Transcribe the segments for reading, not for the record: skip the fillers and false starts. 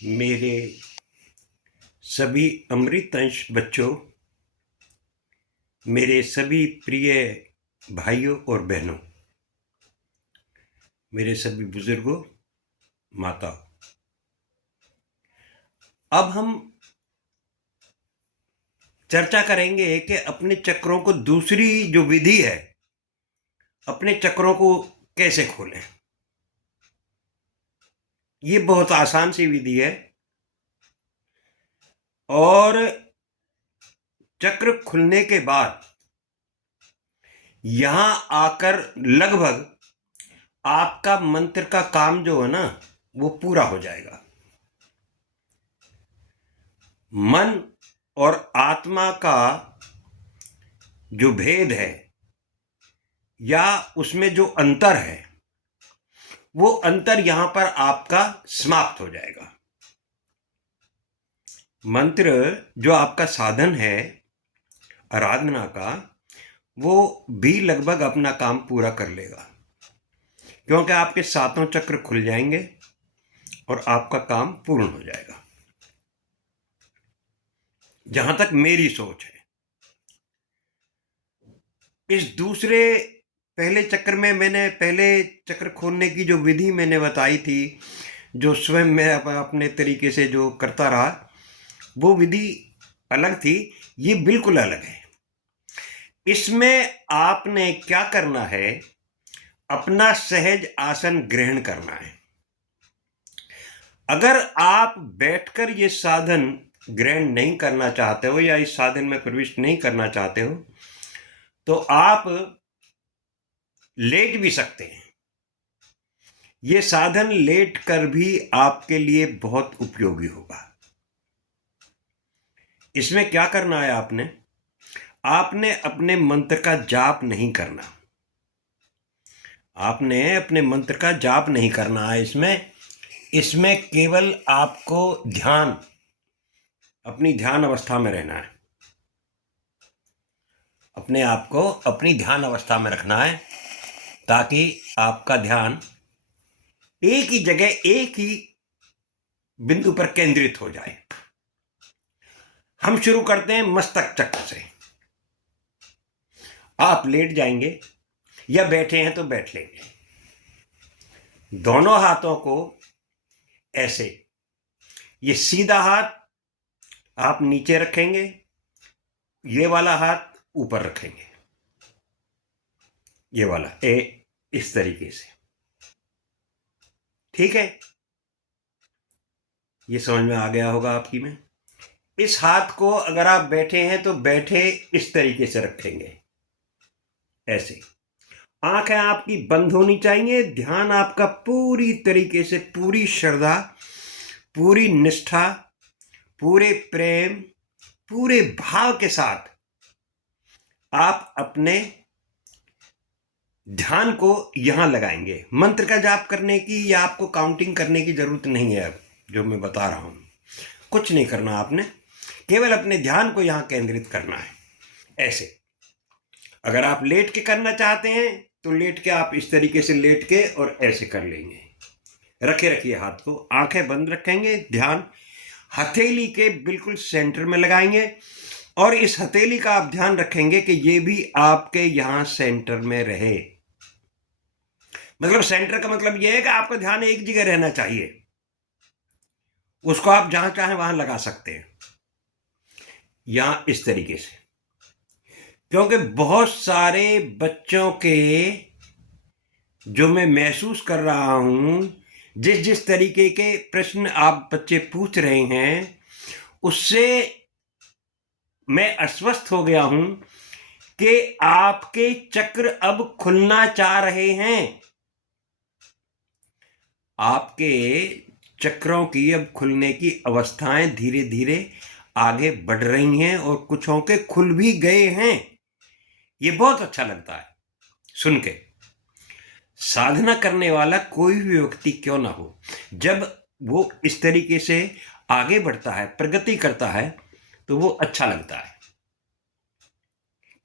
मेरे सभी अमृतंश बच्चों, मेरे सभी प्रिय भाइयों और बहनों, मेरे सभी बुजुर्गों, माताओं, अब हम चर्चा करेंगे कि अपने चक्रों को दूसरी जो विधि है, अपने चक्रों को कैसे खोलें। ये बहुत आसान सी विधि है और चक्र खुलने के बाद यहां आकर लगभग आपका मंत्र का काम जो है ना वो पूरा हो जाएगा। मन और आत्मा का जो भेद है या उसमें जो अंतर है वो अंतर यहां पर आपका समाप्त हो जाएगा। मंत्र जो आपका साधन है आराधना का वो भी लगभग अपना काम पूरा कर लेगा, क्योंकि आपके सातों चक्र खुल जाएंगे और आपका काम पूर्ण हो जाएगा, जहां तक मेरी सोच है। इस दूसरे पहले चक्र में मैंने पहले चक्र खोलने की जो विधि मैंने बताई थी, जो स्वयं मैं अपने तरीके से जो करता रहा, वो विधि अलग थी। ये बिल्कुल अलग है। इसमें आपने क्या करना है, अपना सहज आसन ग्रहण करना है। अगर आप बैठकर ये साधन ग्रहण नहीं करना चाहते हो या इस साधन में प्रविष्ट नहीं करना चाहते हो तो आप लेट भी सकते हैं। ये साधन लेट कर भी आपके लिए बहुत उपयोगी होगा। इसमें क्या करना है, आपने अपने मंत्र का जाप नहीं करना। आपने अपने मंत्र का जाप नहीं करना है। इसमें केवल आपको अपनी ध्यान अवस्था में रहना है। अपने आप को अपनी ध्यान अवस्था में रखना है ताकि आपका ध्यान एक ही जगह एक ही बिंदु पर केंद्रित हो जाए। हम शुरू करते हैं मस्तक चक्र से। आप लेट जाएंगे या बैठे हैं तो बैठ लेंगे। दोनों हाथों को ऐसे, ये सीधा हाथ आप नीचे रखेंगे, ये वाला हाथ ऊपर रखेंगे, ये वाला इस तरीके से। ठीक है, ये समझ में आ गया होगा आपकी में। इस हाथ को अगर आप बैठे हैं तो बैठे इस तरीके से रखेंगे, ऐसे। आंखें आपकी बंद होनी चाहिए। ध्यान आपका पूरी तरीके से, पूरी श्रद्धा, पूरी निष्ठा, पूरे प्रेम, पूरे भाव के साथ आप अपने ध्यान को यहां लगाएंगे। मंत्र का जाप करने की या आपको काउंटिंग करने की जरूरत नहीं है। अब जो मैं बता रहा हूं कुछ नहीं करना, आपने केवल अपने ध्यान को यहां केंद्रित करना है, ऐसे। अगर आप लेट के करना चाहते हैं तो लेट के आप इस तरीके से लेट के और ऐसे कर लेंगे। रखिए हाथ को, आंखें बंद रखेंगे, ध्यान हथेली के बिल्कुल सेंटर में लगाएंगे और इस हथेली का आप ध्यान रखेंगे कि ये भी आपके यहां सेंटर में रहे। मतलब सेंटर का मतलब यह है कि आपका ध्यान एक जगह रहना चाहिए। उसको आप जहां चाहें वहां लगा सकते हैं, यहां इस तरीके से। क्योंकि बहुत सारे बच्चों के जो मैं महसूस कर रहा हूं, जिस तरीके के प्रश्न आप बच्चे पूछ रहे हैं, उससे मैं अस्वस्थ हो गया हूं कि आपके चक्र अब खुलना चाह रहे हैं। आपके चक्रों की अब खुलने की अवस्थाएं धीरे धीरे आगे बढ़ रही हैं और कुछों के खुल भी गए हैं। ये बहुत अच्छा लगता है सुन के। साधना करने वाला कोई भी व्यक्ति क्यों ना हो, जब वो इस तरीके से आगे बढ़ता है, प्रगति करता है, तो वो अच्छा लगता है।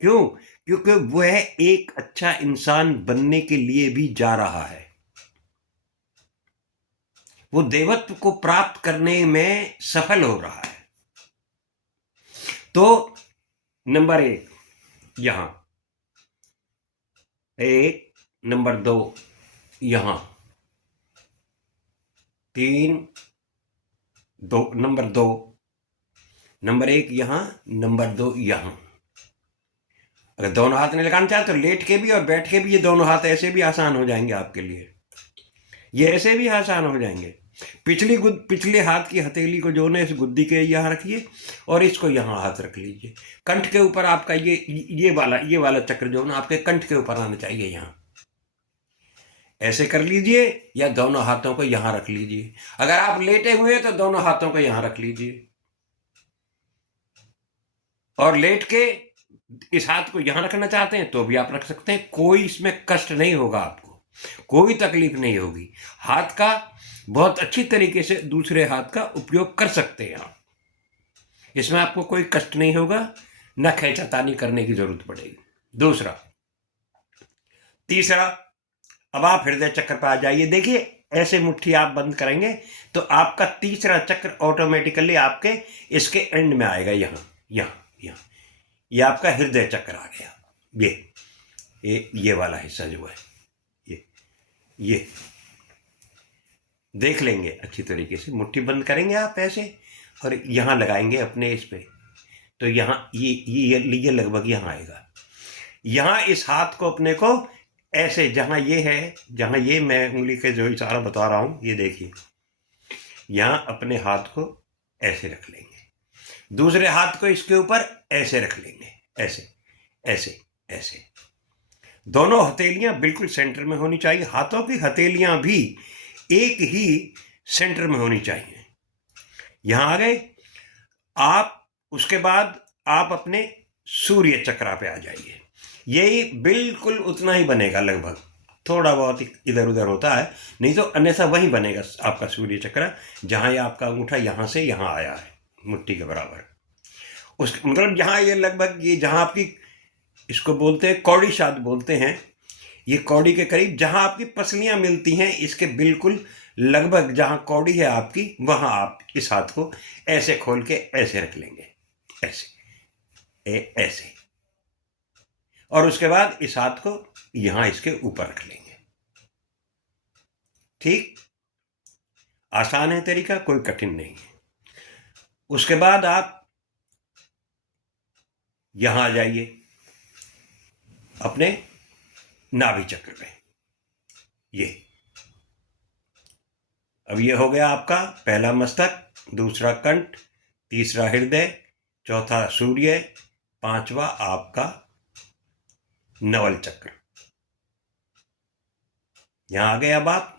क्यों? क्योंकि वह एक अच्छा इंसान बनने के लिए भी जा रहा है। वो देवत्व को प्राप्त करने में सफल हो रहा है। तो नंबर 1 यहां, 1, नंबर 2 यहां, 3, नंबर 2, नंबर 1 यहां, नंबर 2 यहां। अगर दोनों हाथ नहीं लगाना चाहे तो लेट के भी और बैठ के भी ये दोनों हाथ ऐसे भी आसान हो जाएंगे आपके लिए, ये ऐसे भी आसान हो जाएंगे। पिछले हाथ की हथेली को जो है इस गुद्दी के यहाँ रखिए और इसको यहाँ हाथ रख लीजिए। कंठ के ऊपर आपका ये वाला चक्र जो ना आपके कंठ के ऊपर आना चाहिए, यहाँ ऐसे कर लीजिए या दोनों हाथों को यहाँ रख लीजिए। अगर आप लेटे हुए हैं तो दोनों हाथों को यहाँ रख लीजिए और लेट के इस हाथ को यहां रखना चाहते हैं तो भी आप रख सकते हैं। कोई इसमें कष्ट नहीं होगा, आपको कोई तकलीफ नहीं होगी। हाथ का बहुत अच्छी तरीके से दूसरे हाथ का उपयोग कर सकते हैं आप, इसमें आपको कोई कष्ट नहीं होगा, न खींचातानी करने की जरूरत पड़ेगी। दूसरा, तीसरा, अब आप हृदय चक्र पर आ जाइए। देखिए ऐसे मुट्ठी आप बंद करेंगे तो आपका तीसरा चक्र ऑटोमेटिकली आपके इसके एंड में आएगा, यहाँ यहाँ यहाँ। ये आपका हृदय चक्र आ गया। ये वाला हिस्सा जो है ये देख लेंगे अच्छी तरीके से। मुट्ठी बंद करेंगे आप ऐसे और यहाँ लगाएंगे अपने इस पे, तो यहाँ ये लगभग यहाँ आएगा। यहाँ इस हाथ को अपने को ऐसे, जहाँ ये है, जहाँ ये मैं उंगली के जो इशारा बता रहा हूँ, ये देखिए, यहाँ अपने हाथ को ऐसे रख लेंगे, दूसरे हाथ को इसके ऊपर ऐसे रख लेंगे, ऐसे ऐसे ऐसे। दोनों हथेलियां बिल्कुल सेंटर में होनी चाहिए, हाथों की हथेलियां भी एक ही सेंटर में होनी चाहिए। यहां आ गए आप। उसके बाद आप अपने सूर्य चक्रा पे आ जाइए। यही बिल्कुल उतना ही बनेगा, लगभग थोड़ा बहुत इधर उधर होता है, नहीं तो अन्यथा वही बनेगा आपका सूर्य चक्र, जहां ये आपका अंगूठा यहां से यहां आया है मुट्ठी के बराबर। उस मतलब यहाँ ये लगभग, ये जहाँ आपकी, इसको बोलते हैं कौड़ी शाद बोलते हैं, ये कौड़ी के करीब जहाँ आपकी पसलियाँ मिलती हैं, इसके बिल्कुल लगभग जहाँ कौड़ी है आपकी, वहाँ आप इस हाथ को ऐसे खोल के ऐसे रख लेंगे, ऐसे ऐसे। और उसके बाद इस हाथ को यहाँ इसके ऊपर रख लेंगे। ठीक, आसान है तरीका, कोई कठिन नहीं है। उसके बाद आप यहां आ जाइए अपने नाभि चक्र पे। अब ये हो गया आपका पहला मस्तक, दूसरा कंठ, तीसरा हृदय, चौथा सूर्य, पांचवा आपका नवल चक्र। यहां आ गए। अब आप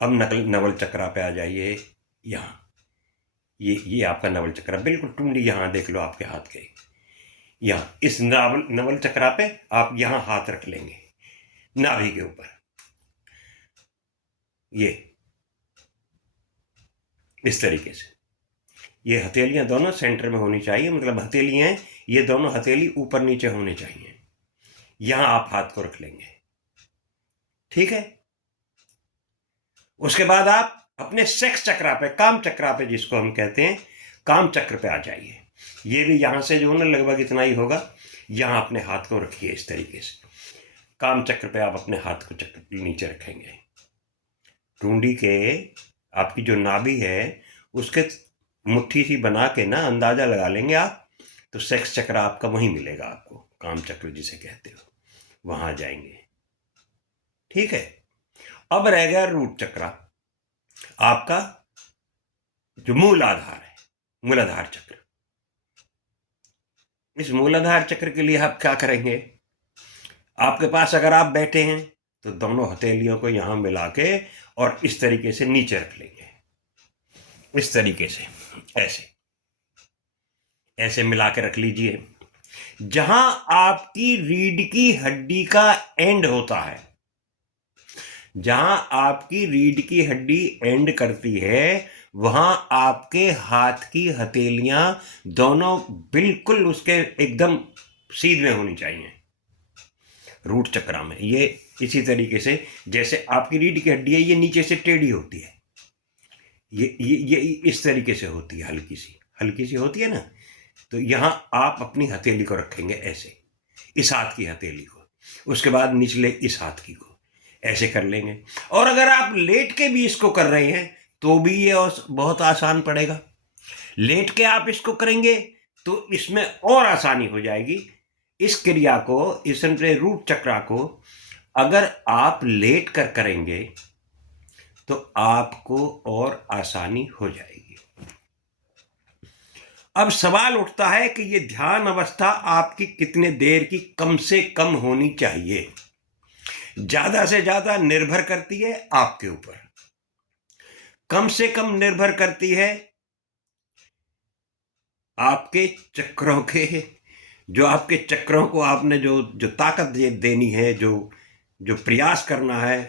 नवल चक्र पे आ जाइए। यहाँ ये आपका नवल चक्र, बिल्कुल टुंडी यहाँ देख लो आपके हाथ के, यहाँ इस नवल चक्रा पे आप यहाँ हाथ रख लेंगे नाभि के ऊपर। ये इस तरीके से ये हथेलियां दोनों सेंटर में होनी चाहिए, मतलब हथेलियां हैं ये दोनों, हथेली ऊपर नीचे होने चाहिए। यहां आप हाथ को रख लेंगे, ठीक है। उसके बाद आप अपने सेक्स चक्रा पे, काम चक्रा पे जिसको हम कहते हैं, काम चक्र पे आ जाइए। ये भी यहां से जो है ना लगभग इतना ही होगा। यहां अपने हाथ को रखिए इस तरीके से, काम चक्र पे आप अपने हाथ को चक्र नीचे रखेंगे। टूंडी के आपकी जो नाभि है उसके मुट्ठी सी बना के ना अंदाजा लगा लेंगे आप, तो सेक्स चक्र आपका वहीं मिलेगा आपको, काम चक्र जिसे कहते हो, वहां जाएंगे, ठीक है। अब रह गया रूट चक्रा, आपका जो मूलाधार है, मूलाधार चक्र। इस मूलाधार चक्र के लिए आप क्या करेंगे, आपके पास अगर आप बैठे हैं तो दोनों हथेलियों को यहां मिला के और इस तरीके से नीचे रख लेंगे, इस तरीके से ऐसे ऐसे मिला के रख लीजिए। जहां आपकी रीढ़ की हड्डी का एंड होता है, जहां आपकी रीढ़ की हड्डी एंड करती है, वहां आपके हाथ की हथेलियां दोनों बिल्कुल उसके एकदम सीध में होनी चाहिए। रूट चक्रा में ये इसी तरीके से, जैसे आपकी रीढ़ की हड्डी है ये नीचे से टेढ़ी होती है, ये इस तरीके से होती है, हल्की सी होती है ना। तो यहाँ आप अपनी हथेली को रखेंगे ऐसे, इस हाथ की हथेली को, उसके बाद निचले इस हाथ की को ऐसे कर लेंगे। और अगर आप लेट के भी इसको कर रहे हैं तो भी ये बहुत आसान पड़ेगा। लेट के आप इसको करेंगे तो इसमें और आसानी हो जाएगी। इस क्रिया को, इस रूट चक्रा को अगर आप लेट कर करेंगे तो आपको और आसानी हो जाएगी। अब सवाल उठता है कि ये ध्यान अवस्था आपकी कितने देर की कम से कम होनी चाहिए। ज्यादा से ज्यादा निर्भर करती है आपके ऊपर, कम से कम निर्भर करती है आपके चक्रों के, जो आपके चक्रों को आपने जो ताकत देनी है, जो प्रयास करना है,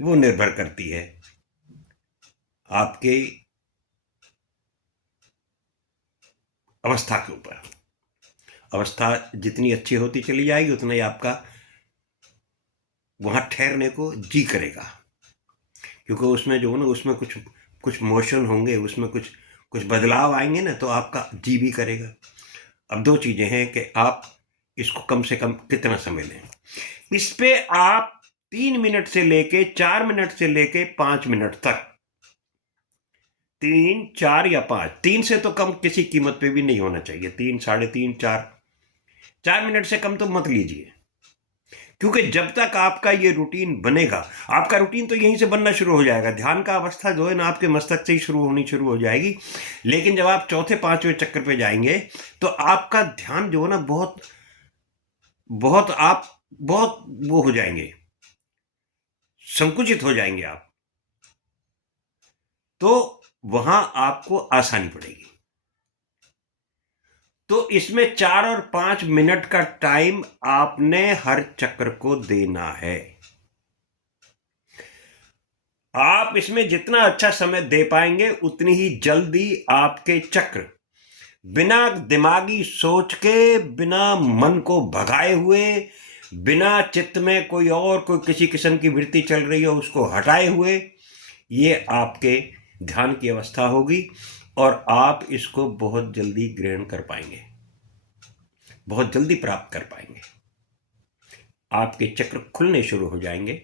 वो निर्भर करती है आपके अवस्था के ऊपर। अवस्था जितनी अच्छी होती चली जाएगी उतना ही आपका वहां ठहरने को जी करेगा, क्योंकि उसमें जो ना, उसमें कुछ मोशन होंगे, उसमें कुछ बदलाव आएंगे ना, तो आपका जी भी करेगा। अब दो चीजें हैं कि आप इसको कम से कम कितना समय लें। इस पे आप 3 मिनट से लेके 4 मिनट से लेके 5 मिनट तक, 3, 4 या 5, 3 से तो कम किसी कीमत पे भी नहीं होना चाहिए। 3, 3.5, 4 मिनट से कम तो मत लीजिए, क्योंकि जब तक आपका ये रूटीन बनेगा, आपका रूटीन तो यहीं से बनना शुरू हो जाएगा। ध्यान का अवस्था जो है ना, आपके मस्तक से ही शुरू हो जाएगी। लेकिन जब आप चौथे 5वें चक्कर पे जाएंगे तो आपका ध्यान जो है ना, बहुत वो हो जाएंगे, संकुचित हो जाएंगे आप, तो वहां आपको आसानी पड़ेगी। तो इसमें 4 और 5 मिनट का टाइम आपने हर चक्र को देना है। आप इसमें जितना अच्छा समय दे पाएंगे उतनी ही जल्दी आपके चक्र, बिना दिमागी सोच के, बिना मन को भगाए हुए, बिना चित्त में कोई किसी किस्म की वृत्ति चल रही हो उसको हटाए हुए, ये आपके ध्यान की अवस्था होगी और आप इसको बहुत जल्दी ग्रहण कर पाएंगे, बहुत जल्दी प्राप्त कर पाएंगे। आपके चक्र खुलने शुरू हो जाएंगे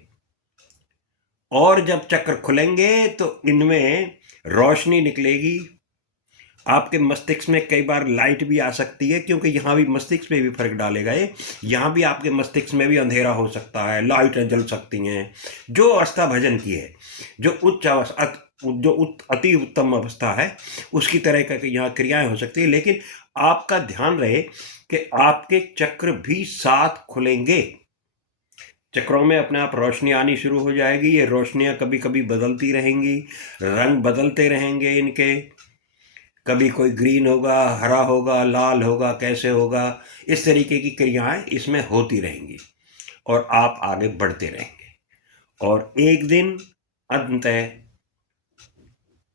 और जब चक्र खुलेंगे तो इनमें रोशनी निकलेगी। आपके मस्तिष्क में कई बार लाइट भी आ सकती है, क्योंकि यहाँ भी मस्तिष्क में भी फर्क डालेगा ये। यहाँ भी आपके मस्तिष्क में भी अंधेरा हो सकता है, लाइटें जल सकती हैं। जो अवस्था भजन की है, जो उच्च अवस्था, अति उत्तम अवस्था है, उसकी तरह का यहाँ क्रियाएं हो सकती है। लेकिन आपका ध्यान रहे कि आपके चक्र भी साथ खुलेंगे। चक्रों में अपने आप रोशनी आनी शुरू हो जाएगी। ये रोशनियां कभी कभी बदलती रहेंगी, रंग बदलते रहेंगे इनके, कभी कोई ग्रीन होगा, हरा होगा, लाल होगा, कैसे होगा, इस तरीके की क्रियाएं इसमें होती रहेंगी और आप आगे बढ़ते रहेंगे और एक दिन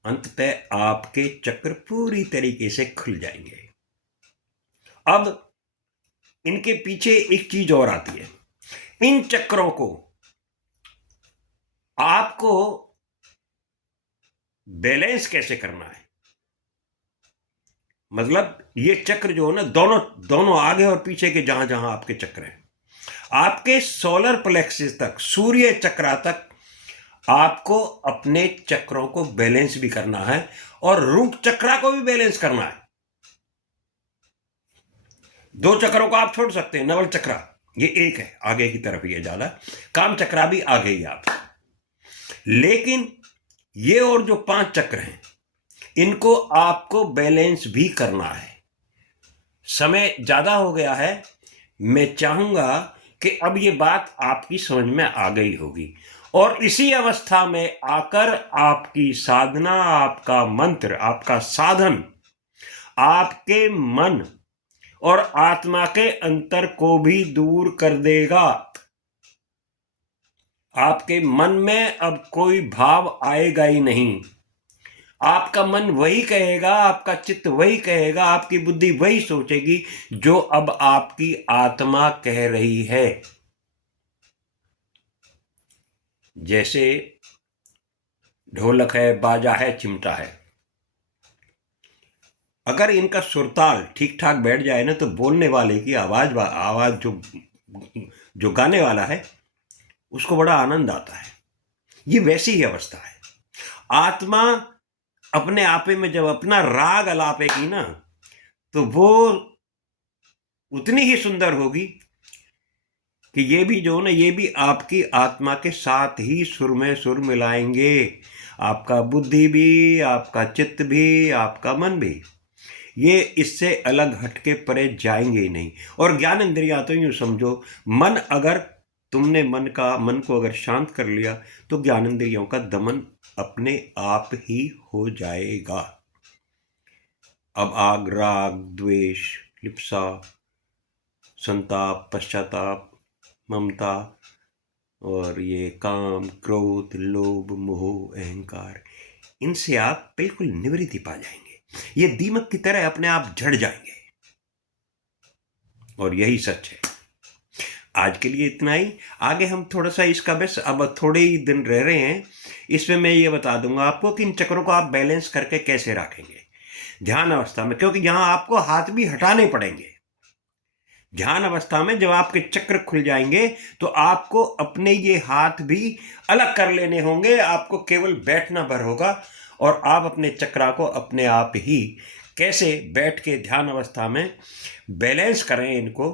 अंततः आपके चक्र पूरी तरीके से खुल जाएंगे। अब इनके पीछे एक चीज और आती है। इन चक्रों को आपको बैलेंस कैसे करना है। मतलब ये चक्र जो है ना, दोनों आगे और पीछे के जहां जहां आपके चक्र हैं, आपके सोलर प्लेक्सिस तक, सूर्य चक्रा तक आपको अपने चक्रों को बैलेंस भी करना है और रूट चक्रा को भी बैलेंस करना है। 2 चक्रों को आप छोड़ सकते हैं। नवल चक्रा ये एक है, आगे की तरफ ये ज्यादा, काम चक्रा भी आगे ही आप, लेकिन ये और जो 5 चक्र हैं इनको आपको बैलेंस भी करना है। समय ज्यादा हो गया है, मैं चाहूंगा कि अब ये बात आपकी समझ में आ गई होगी और इसी अवस्था में आकर आपकी साधना, आपका मंत्र, आपका साधन आपके मन और आत्मा के अंतर को भी दूर कर देगा। आपके मन में अब कोई भाव आएगा ही नहीं। आपका मन वही कहेगा, आपका चित्त वही कहेगा, आपकी बुद्धि वही सोचेगी जो अब आपकी आत्मा कह रही है। जैसे ढोलक है, बाजा है, चिमटा है। अगर इनका सुरताल ठीक ठाक बैठ जाए ना, तो बोलने वाले की आवाज जो जो गाने वाला है उसको बड़ा आनंद आता है। ये वैसी ही अवस्था है। आत्मा अपने आपे में जब अपना राग अलापेगी ना, तो वो उतनी ही सुंदर होगी कि ये भी जो ना, ये भी आपकी आत्मा के साथ ही सुर में सुर मिलाएंगे। आपका बुद्धि भी, आपका चित्त भी, आपका मन भी, ये इससे अलग हटके परे जाएंगे ही नहीं। और ज्ञान इंद्रिया तो यूं समझो, मन अगर तुमने मन को अगर शांत कर लिया, तो ज्ञान इंद्रियों का दमन अपने आप ही हो जाएगा। अब आग, राग, द्वेष, लिप्सा, संताप, पश्चाताप, ममता, और ये काम, क्रोध, लोभ, मोह, अहंकार, इनसे आप बिल्कुल निवृत्ति पा जाएंगे। ये दीमक की तरह अपने आप झड़ जाएंगे। और यही सच है। आज के लिए इतना ही। आगे हम थोड़ा सा इसका, बस अब थोड़े ही दिन रह रहे हैं, इसमें मैं ये बता दूंगा आपको कि इन चक्रों को आप बैलेंस करके कैसे रखेंगे ध्यान अवस्था में, क्योंकि यहां आपको हाथ भी हटाने पड़ेंगे। ध्यान अवस्था में जब आपके चक्र खुल जाएंगे, तो आपको अपने ये हाथ भी अलग कर लेने होंगे। आपको केवल बैठना भर होगा, और आप अपने चक्रा को अपने आप ही कैसे बैठ के ध्यान अवस्था में बैलेंस करें इनको,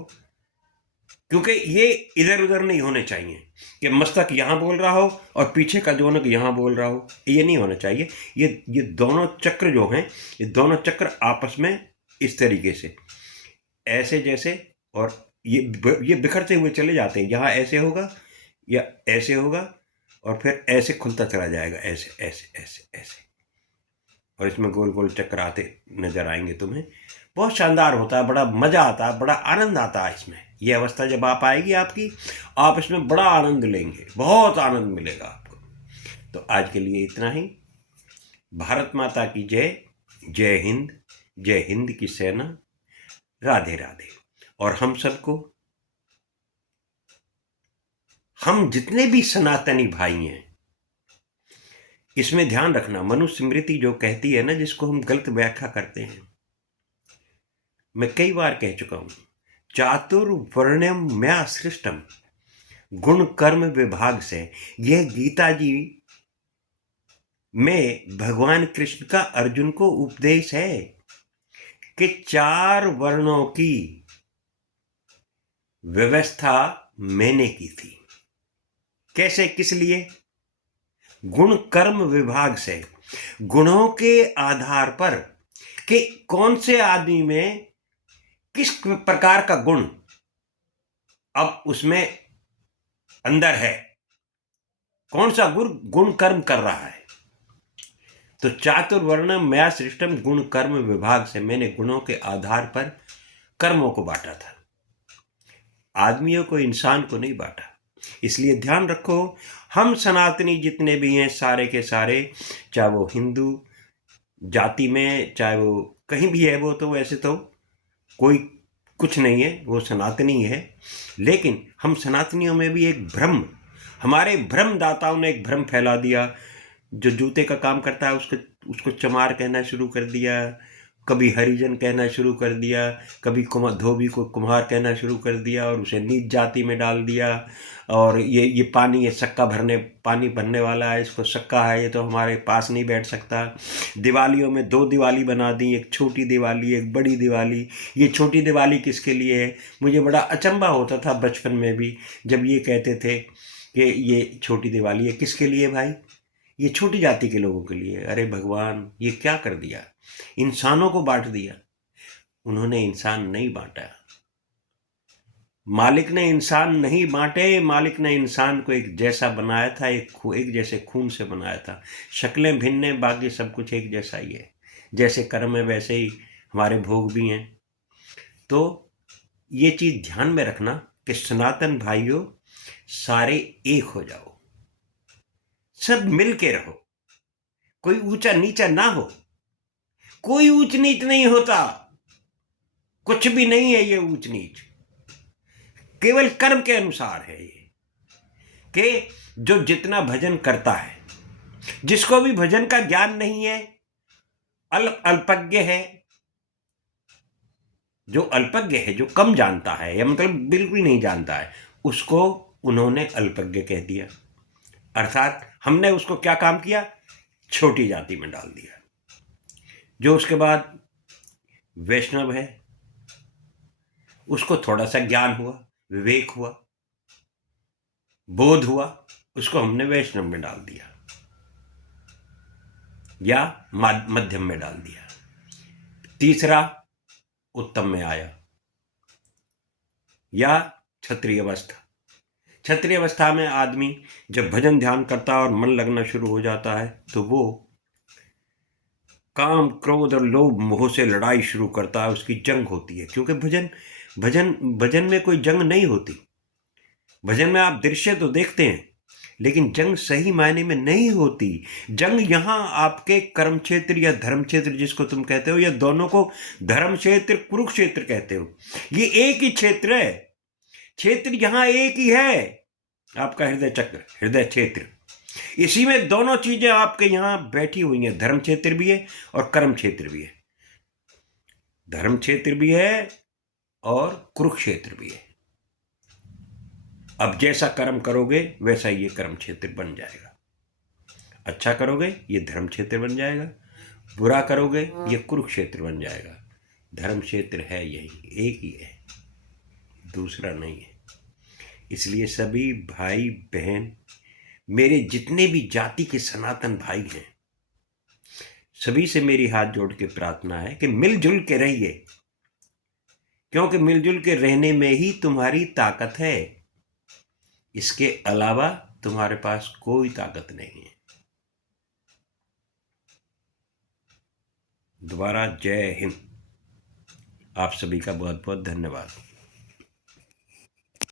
क्योंकि ये इधर उधर नहीं होने चाहिए कि मस्तक यहाँ बोल रहा हो और पीछे का जोनक यहाँ बोल रहा हो। ये नहीं होना चाहिए। ये दोनों चक्र जो हैं, ये दोनों चक्र आपस में इस तरीके से, ऐसे जैसे, और ये बिखरते हुए चले जाते हैं। यहाँ ऐसे होगा या ऐसे होगा, और फिर ऐसे खुलता चला जाएगा, ऐसे ऐसे ऐसे ऐसे, और इसमें गोल गोल चक्र आते नजर आएंगे तुम्हें। बहुत शानदार होता है, बड़ा मजा आता है, बड़ा आनंद आता है इसमें। ये अवस्था जब आप आएगी आपकी, आप इसमें बड़ा आनंद लेंगे, बहुत आनंद मिलेगा आपको। तो आज के लिए इतना ही। भारत माता की जय। जय हिंद। जय हिंद की सेना। राधे राधे। और हम सबको, हम जितने भी सनातनी भाई हैं, इसमें ध्यान रखना, मनुस्मृति जो कहती है ना, जिसको हम गलत व्याख्या करते हैं, मैं कई बार कह चुका हूं, चातुर्वर्ण्यम मया सृष्टम गुण कर्म विभाग से। यह गीता जी में भगवान कृष्ण का अर्जुन को उपदेश है कि 4 वर्णों की व्यवस्था मैंने की थी। कैसे, किस लिए? गुण कर्म विभाग से, गुणों के आधार पर कि कौन से आदमी में किस प्रकार का गुण अब उसमें अंदर है, कौन सा गुण कर्म कर रहा है। तो चातुर्वर्ण मया सृष्टम गुण कर्म विभाग से, मैंने गुणों के आधार पर कर्मों को बांटा था, आदमियों को, इंसान को नहीं बांटा। इसलिए ध्यान रखो, हम सनातनी जितने भी हैं सारे के सारे, चाहे वो हिंदू जाति में, चाहे वो कहीं भी है, वो तो वैसे तो कोई कुछ नहीं है, वो सनातनी है। लेकिन हम सनातनियों में भी एक भ्रम, हमारे भ्रम दाताओं ने एक भ्रम फैला दिया। जो जूते का काम करता है उसको चमार कहना शुरू कर दिया, कभी हरिजन कहना शुरू कर दिया, कभी धोबी को कुम्हार कहना शुरू कर दिया, और उसे नीच जाति में डाल दिया। और ये पानी, ये पानी भरने वाला है, इसको सक्का है, ये तो हमारे पास नहीं बैठ सकता। दिवालियों में 2 दिवाली बना दी, एक छोटी दिवाली, एक बड़ी दिवाली। ये छोटी दिवाली किसके लिए है? मुझे बड़ा अचंभा होता था बचपन में भी, जब ये कहते थे कि ये छोटी दिवाली है। किसके लिए भाई? ये छोटी जाति के लोगों के लिए। अरे भगवान, ये क्या कर दिया, इंसानों को बांट दिया। उन्होंने इंसान नहीं बांटा, मालिक ने इंसान नहीं बांटे। मालिक ने इंसान को एक जैसा बनाया था, एक जैसे खून से बनाया था। शक्लें भिन्न हैं, बाकी सब कुछ एक जैसा ही है। जैसे कर्म है वैसे ही हमारे भोग भी हैं। तो ये चीज ध्यान में रखना कि सनातन भाइयों, सारे एक हो जाओ, सब मिल के रहो, कोई ऊंचा नीचा ना हो। कोई ऊंच नीच नहीं होता, कुछ भी नहीं है ये ऊंच नीच, केवल कर्म के अनुसार है ये। कि जो जितना भजन करता है, जिसको भी भजन का ज्ञान नहीं है, अल्पज्ञ है, जो अल्पज्ञ है, जो कम जानता है या मतलब बिल्कुल नहीं जानता है, उसको उन्होंने अल्पज्ञ कह दिया। अर्थात हमने उसको क्या काम किया, छोटी जाति में डाल दिया। जो उसके बाद वैष्णव है, उसको थोड़ा सा ज्ञान हुआ, विवेक हुआ, बोध हुआ, उसको हमने वैष्णव में डाल दिया या मध्यम में डाल दिया। तीसरा उत्तम में आया, या क्षत्रिय अवस्था। क्षत्रिय अवस्था में आदमी जब भजन ध्यान करता है और मन लगना शुरू हो जाता है तो वो काम, क्रोध और लोभ मोह से लड़ाई शुरू करता है, उसकी जंग होती है। क्योंकि भजन में कोई जंग नहीं होती। भजन में आप दृश्य तो देखते हैं, लेकिन जंग सही मायने में नहीं होती। जंग यहाँ आपके कर्म क्षेत्र या धर्म क्षेत्र जिसको तुम कहते हो, या दोनों को धर्म क्षेत्र कुरुक्षेत्र कहते हो, ये एक ही क्षेत्र है। क्षेत्र यहाँ एक ही है, आपका हृदय चक्र, हृदय क्षेत्र। इसी में दोनों चीजें आपके यहाँ बैठी हुई हैं, धर्म क्षेत्र भी है और कर्म क्षेत्र भी है। धर्म क्षेत्र भी है और कुरुक्षेत्र भी है। अब जैसा कर्म करोगे वैसा ये कर्म क्षेत्र बन जाएगा। अच्छा करोगे ये धर्म क्षेत्र बन जाएगा, बुरा करोगे ये कुरुक्षेत्र बन जाएगा। धर्म क्षेत्र है यही, एक ही है, दूसरा नहीं है। इसलिए सभी भाई बहन, मेरे जितने भी जाति के सनातन भाई हैं, सभी से मेरी हाथ जोड़ के प्रार्थना है कि मिलजुल के रहिए, क्योंकि मिलजुल के रहने में ही तुम्हारी ताकत है। इसके अलावा तुम्हारे पास कोई ताकत नहीं है। दोबारा जय हिंद। आप सभी का बहुत बहुत धन्यवाद।